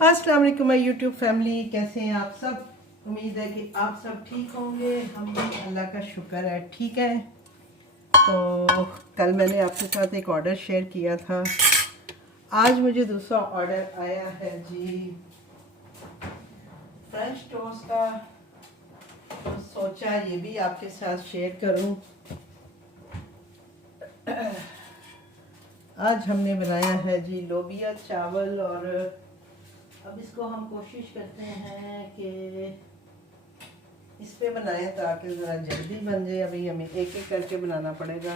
अस्सलाम वालेकुम my YouTube family, कैसे हैं आप सब। उम्मीद है कि आप सब ठीक होंगे। हम भी अल्लाह का शुक्र है ठीक है। तो कल मैंने आपके साथ एक ऑर्डर शेयर किया था। आज मुझे दूसरा ऑर्डर आया है जी फ्रेंच टोस्ट का। तो सोचा ये भी आपके साथ शेयर करूं। आज हमने बनाया है जी लोबिया चावल, और अब इसको हम कोशिश करते हैं कि इस पे बनाएं ताकि ज़रा जल्दी बन जाए। अभी हमें एक एक करके बनाना पड़ेगा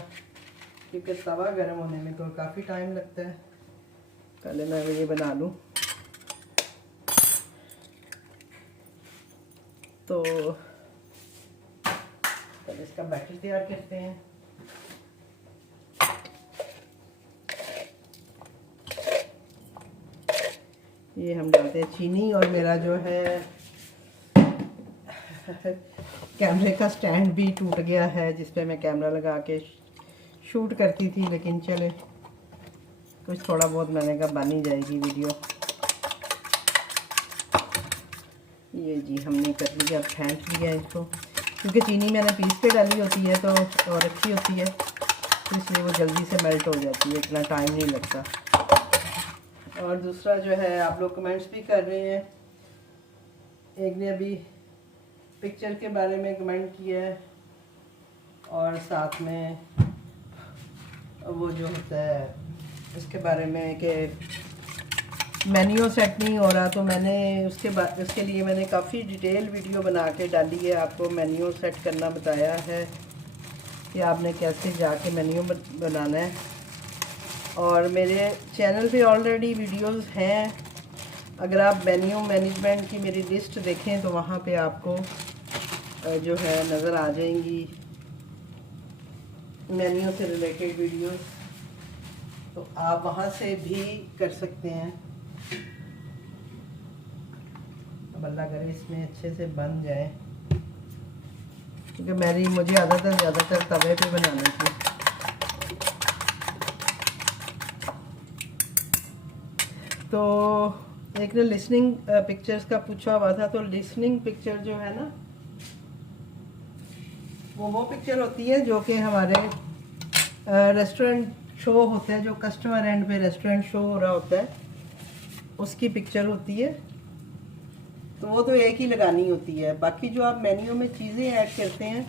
क्योंकि तवा गर्म होने में तो काफ़ी टाइम लगता है। पहले मैं ये बना लूँ तो पहले इसका बैटर तैयार करते हैं। ये हम डालते हैं चीनी, और मेरा जो है कैमरे का स्टैंड भी टूट गया है जिस पे मैं कैमरा लगा के शूट करती थी, लेकिन चले कुछ थोड़ा बहुत मैंने कहा बन ही जाएगी वीडियो। ये जी हमने कर लिया, फेंक लिया इसको, क्योंकि चीनी मैंने पीस के डाली होती है तो और अच्छी होती है, तो इसलिए वो जल्दी से मेल्ट हो जाती है, इतना टाइम नहीं लगता। और दूसरा जो है, आप लोग कमेंट्स भी कर रहे हैं। एक ने अभी पिक्चर के बारे में कमेंट किया है, और साथ में वो जो होता है इसके बारे में कि मेन्यू सेट नहीं हो रहा, तो मैंने उसके लिए मैंने काफ़ी डिटेल वीडियो बना के डाली है। आपको मेन्यू सेट करना बताया है कि आपने कैसे जाके मेन्यू बनाना है, और मेरे चैनल पे ऑलरेडी वीडियोस हैं। अगर आप मेन्यू मैनेजमेंट की मेरी लिस्ट देखें तो वहाँ पे आपको जो है नज़र आ जाएंगी मेन्यू से रिलेटेड वीडियोस, तो आप वहाँ से भी कर सकते हैं। अब अल्लाह करे इसमें अच्छे से बन जाए, क्योंकि मुझे ज़्यादातर तवे पे बनानी थी। तो एक ने लिसनिंग पिक्चर्स का पूछा हुआ था, तो लिसनिंग पिक्चर जो है ना, वो पिक्चर होती है जो कि हमारे रेस्टोरेंट शो होता है, जो कस्टमर एंड पे रेस्टोरेंट शो हो रहा होता है उसकी पिक्चर होती है। तो वो तो एक ही लगानी होती है। बाकी जो आप मेन्यू में चीज़ें ऐड करते हैं,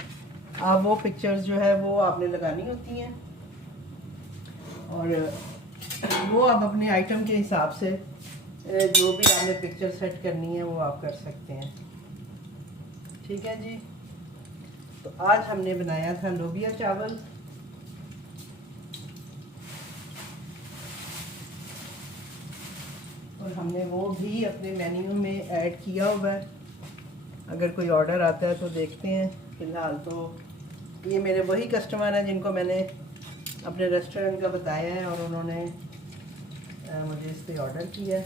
आप वो पिक्चर्स जो है वो आपने लगानी होती हैं, और वो आप अपने आइटम के हिसाब से जो भी आपने पिक्चर सेट करनी है वो आप कर सकते हैं। ठीक है जी। तो आज हमने बनाया था लोबिया चावल, और हमने वो भी अपने मेन्यू में ऐड किया हुआ है। अगर कोई ऑर्डर आता है तो देखते हैं। फ़िलहाल तो ये मेरे वही कस्टमर हैं जिनको मैंने अपने रेस्टोरेंट का बताया है, और उन्होंने मुझे इस पर ऑर्डर किया है।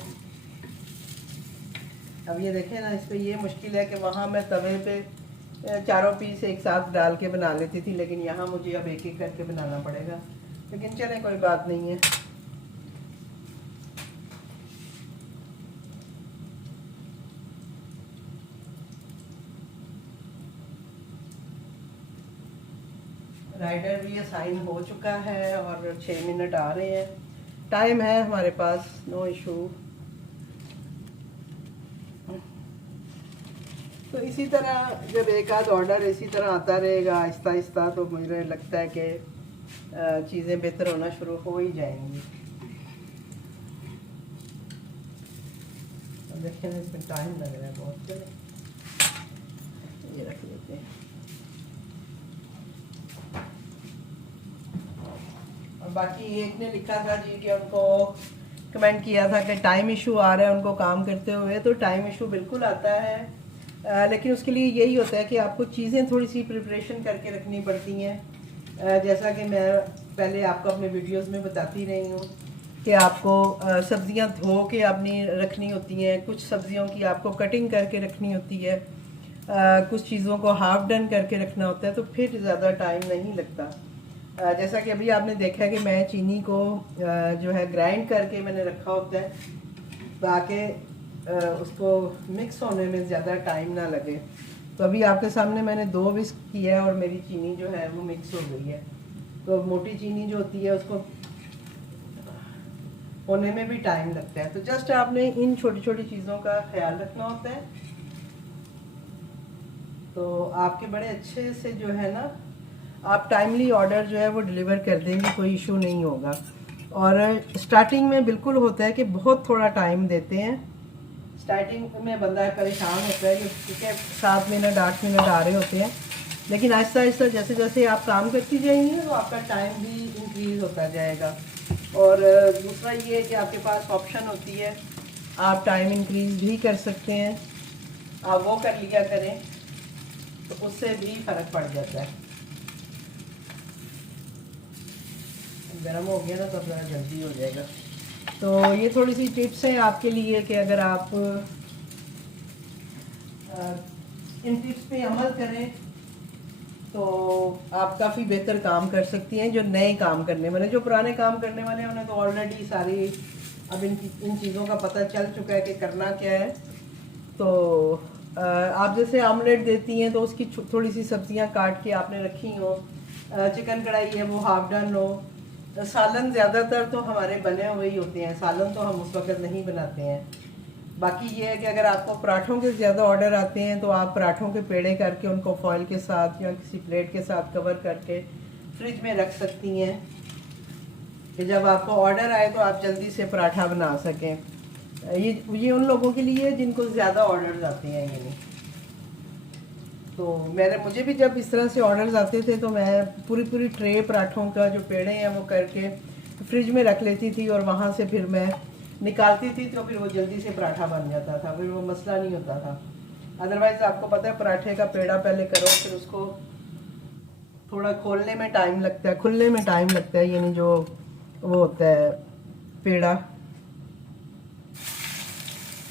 अब ये देखें ना, इस पर ये मुश्किल है कि वहाँ मैं तवे पे चारों पीस एक साथ डाल के बना लेती थी, लेकिन यहाँ मुझे अब एक एक करके बनाना पड़ेगा, लेकिन चले कोई बात नहीं है। राइडर भी असाइन हो चुका है और 6 मिनट आ रहे हैं, टाइम है हमारे पास, नो इशू। तो इसी तरह जब एक आध ऑर्डर इसी तरह आता रहेगा आहिस्ता आहिस्ता, तो मुझे लगता है कि चीज़ें बेहतर होना शुरू हो ही जाएंगी। अब देखें इसमें टाइम लग रहा है बहुत, चलो ये रख लेते हैं। और बाकी एक ने लिखा था जी कि उनको कमेंट किया था कि टाइम इशू आ रहा है उनको काम करते हुए, तो टाइम इशू बिल्कुल आता है, लेकिन उसके लिए यही होता है कि आपको चीज़ें थोड़ी सी प्रिपरेशन करके रखनी पड़ती हैं। जैसा कि मैं पहले आपको अपने वीडियोस में बताती रही हूँ कि आपको सब्ज़ियाँ धो के आपने रखनी होती हैं, कुछ सब्ज़ियों की आपको कटिंग करके रखनी होती है, कुछ चीज़ों को हाफ डन करके रखना होता है, तो फिर ज़्यादा टाइम नहीं लगता। जैसा कि अभी आपने देखा है कि मैं चीनी को जो है ग्राइंड करके मैंने रखा होता है, ताकि उसको मिक्स होने में ज़्यादा टाइम ना लगे। तो अभी आपके सामने मैंने 2 विस्क किया है और मेरी चीनी जो है वो मिक्स हो गई है। तो मोटी चीनी जो होती है उसको होने में भी टाइम लगता है। तो जस्ट आपने इन छोटी छोटी चीज़ों का ख्याल रखना होता है, तो आपके बड़े अच्छे से जो है ना, आप टाइमली ऑर्डर जो है वो डिलीवर कर देंगे, कोई इशू नहीं होगा। और स्टार्टिंग में बिल्कुल होता है कि बहुत थोड़ा टाइम देते हैं। स्टार्टिंग में बंदा परेशान होता है कि ठीक है 7 मिनट 8 मिनट आ रहे होते हैं, लेकिन आहिस्ता आहिस्ता जैसे जैसे आप काम करती जाएंगी तो आपका टाइम भी इंक्रीज़ होता जाएगा। और दूसरा ये है कि आपके पास ऑप्शन होती है, आप टाइम इंक्रीज़ भी कर सकते हैं, आप वो कर लिया करें तो उससे भी फ़र्क पड़ जाता है। गर्म हो गया ना तो ज़रा जल्दी हो जाएगा। तो ये थोड़ी सी टिप्स हैं आपके लिए कि अगर आप इन टिप्स पे अमल करें तो आप काफ़ी बेहतर काम कर सकती हैं। जो नए काम करने वाले, जो पुराने काम करने वाले हैं उन्हें तो ऑलरेडी सारी अब इन चीज़ों का पता चल चुका है कि करना क्या है। तो आप जैसे आमलेट देती हैं तो उसकी थोड़ी सी सब्जियां काट के आपने रखी हो, चिकन कढ़ाई है वो हाफ डन हो। सालन ज़्यादातर तो हमारे बने हुए ही होते हैं, सालन तो हम उस वक्त नहीं बनाते हैं। बाकी ये है कि अगर आपको पराठों के ज़्यादा ऑर्डर आते हैं तो आप पराठों के पेड़े करके उनको फॉइल के साथ या किसी प्लेट के साथ कवर करके फ्रिज में रख सकती हैं कि जब आपको ऑर्डर आए तो आप जल्दी से पराठा बना सकें। ये उन लोगों के लिए जिनको ज़्यादा ऑर्डर्स आते हैं। यानी तो मुझे भी जब इस तरह से ऑर्डर्स आते थे तो मैं पूरी ट्रे पराठों का जो पेड़े हैं वो करके फ्रिज में रख लेती थी और वहाँ से फिर मैं निकालती थी, तो फिर वो जल्दी से पराठा बन जाता था, फिर वो मसला नहीं होता था। अदरवाइज़ आपको पता है पराठे का पेड़ा पहले करो फिर उसको थोड़ा खोलने में टाइम लगता है, खुलने में टाइम लगता है, यानी जो वो होता है पेड़ा।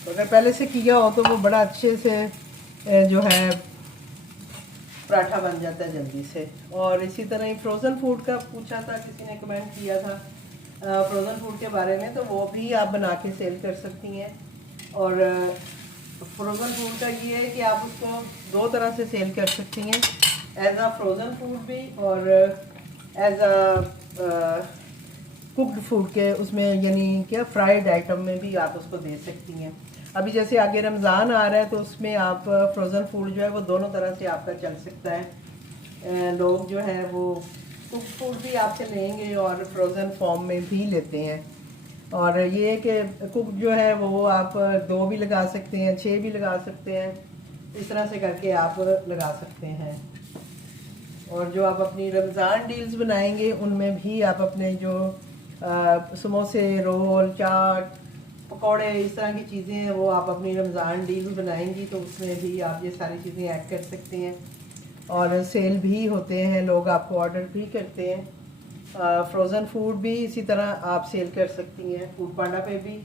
तो अगर पहले से किया हो तो वो बड़ा अच्छे से जो है पराठा बन जाता है जल्दी से। और इसी तरह ही फ्रोज़न फूड का पूछा था, किसी ने कमेंट किया था फ्रोज़न फूड के बारे में, तो वो भी आप बना के सेल कर सकती हैं। और फ्रोज़न फूड का ये है कि आप उसको 2 तरह से सेल कर सकती हैं, एज आ फ्रोज़न फूड भी और एज आ कुक्ड फूड के उसमें, यानी क्या फ्राइड आइटम में भी आप उसको दे सकती हैं। अभी जैसे आगे रमज़ान आ रहा है तो उसमें आप फ्रोज़न फूड जो है वो दोनों तरह से आपका चल सकता है। लोग जो है वो कुक फूड भी आपसे लेंगे और फ्रोज़न फॉर्म में भी लेते हैं। और ये है कि कुक जो है वो आप 2 भी लगा सकते हैं, 6 भी लगा सकते हैं, इस तरह से करके आप लगा सकते हैं। और जो आप अपनी रमज़ान डील्स बनाएंगे उनमें भी आप अपने जो समोसे, रोल, चाट, पकौड़े, इस तरह की चीज़ें हैं वो आप अपनी रमज़ान डील बनाएंगी तो उसमें भी आप ये सारी चीज़ें ऐड कर सकते हैं। और सेल भी होते हैं, लोग आपको ऑर्डर भी करते हैं। फ्रोज़न फूड भी इसी तरह आप सेल कर सकती हैं। फूड पांडा पे भी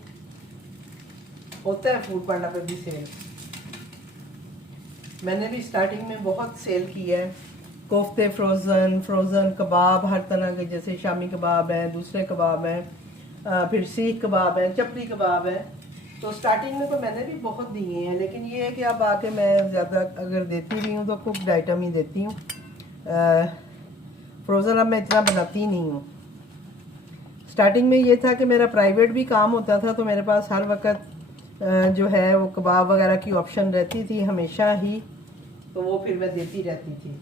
होता है, फूड पांडा पे भी सेल मैंने भी स्टार्टिंग में बहुत सेल किया है। कोफ्ते फ्रोज़न कबाब हर तरह के, जैसे शामी कबाब हैं, दूसरे कबाब हैं, फिर सीख कबाब हैं, चपली कबाब हैं। तो स्टार्टिंग में तो मैंने भी बहुत दिए हैं, लेकिन ये है कि अब आके मैं ज़्यादा अगर देती भी हूँ तो कुक्ड आइटम ही देती हूँ। फ्रोज़न अब मैं इतना बनाती नहीं हूँ। स्टार्टिंग में ये था कि मेरा प्राइवेट भी काम होता था तो मेरे पास हर वक्त जो है वो कबाब वगैरह की ऑप्शन रहती थी हमेशा ही, तो वो फिर मैं देती रहती थी।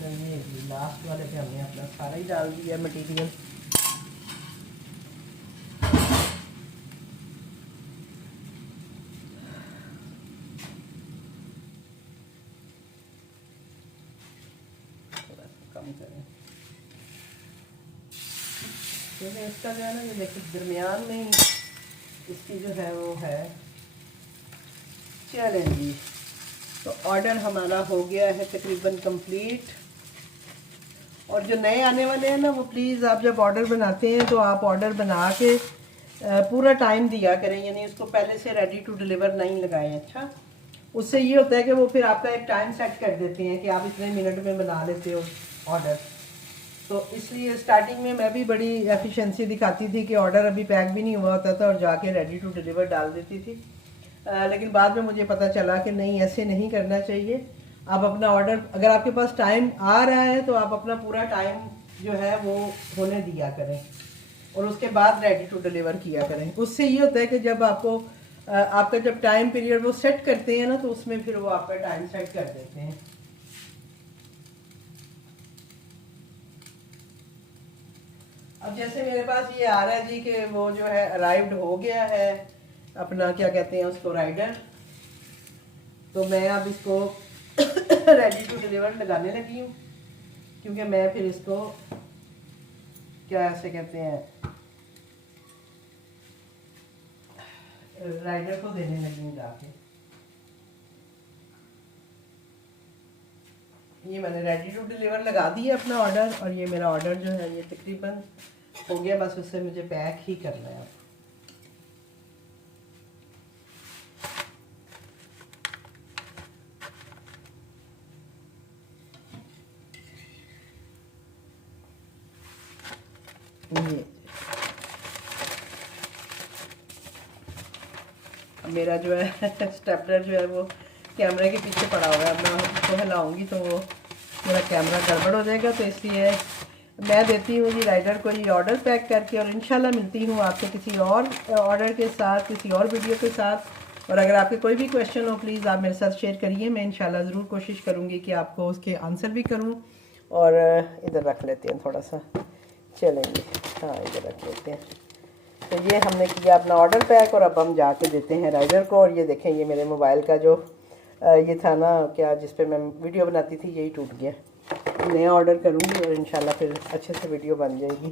ये लास्ट वाले पे हमने अपना सारा ही डाल दिया मटेरियल। कम करें क्योंकि इसका जो है ना, ये देखिए दरमियान में ही इसकी जो है वो है। चलें जी, तो ऑर्डर हमारा हो गया है तकरीबन कंप्लीट। और जो नए आने वाले हैं ना, वो प्लीज़ आप जब ऑर्डर बनाते हैं तो आप ऑर्डर बना के पूरा टाइम दिया करें, यानी उसको पहले से रेडी टू डिलीवर नहीं लगाएं। अच्छा, उससे ये होता है कि वो फिर आपका एक टाइम सेट कर देते हैं कि आप इतने मिनट में बना लेते हो ऑर्डर। तो इसलिए स्टार्टिंग में मैं भी बड़ी एफिशिएंसी दिखाती थी कि ऑर्डर अभी पैक भी नहीं हुआ होता था और जाके रेडी टू डिलीवर डाल देती थी। लेकिन बाद में मुझे पता चला कि नहीं, ऐसे नहीं करना चाहिए। आप अपना ऑर्डर, अगर आपके पास टाइम आ रहा है तो आप अपना पूरा टाइम जो है वो होने दिया करें और उसके बाद रेडी टू डिलीवर किया करें। उससे ये होता है कि जब आपको आपका जब टाइम पीरियड वो सेट करते हैं ना, तो उसमें फिर वो आपका टाइम सेट कर देते हैं। अब जैसे मेरे पास ये आ रहा है जी कि वो जो है अराइव्ड हो गया है अपना, क्या कहते हैं उसको, राइडर। तो मैं अब इसको रेडी टू डिलीवर लगाने लगी हूँ, क्योंकि मैं फिर इसको क्या ऐसे कहते हैं, राइडर को देने लगी हूँ जाके। ये मैंने रेडी टू डिलीवर लगा दिया अपना ऑर्डर, और ये मेरा ऑर्डर जो है ये तकरीबन हो गया। बस उससे मुझे पैक ही करना है। ये मेरा जो है स्टेपलर जो है वो कैमरे के पीछे पड़ा हुआ है। अब मैं उसको हिलाऊंगी तो वो मेरा कैमरा गड़बड़ हो जाएगा, तो इसलिए मैं देती हूँ जी राइडर को ये ऑर्डर पैक करके, और इंशाल्लाह मिलती हूँ आपसे किसी और ऑर्डर के साथ, किसी और वीडियो के साथ। और अगर आपके कोई भी क्वेश्चन हो प्लीज़ आप मेरे साथ शेयर करिए, मैं इंशाल्लाह ज़रूर कोशिश करूँगी कि आपको उसके आंसर भी करूँ। और इधर रख लेते हैं थोड़ा सा, चलेंगे, हाँ इधर रख लेते हैं। तो ये हमने किया अपना ऑर्डर पैक, और अब हम जाके देते हैं राइडर को। और ये देखें, ये मेरे मोबाइल का जो ये था ना क्या, जिस पे मैं वीडियो बनाती थी, यही टूट गया। नया ऑर्डर करूँगी और इंशाल्लाह फिर अच्छे से वीडियो बन जाएगी।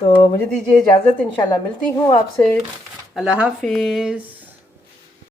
तो मुझे दीजिए इजाज़त, इंशाल्लाह मिलती हूँ आपसे। अल्लाह हाफिज़।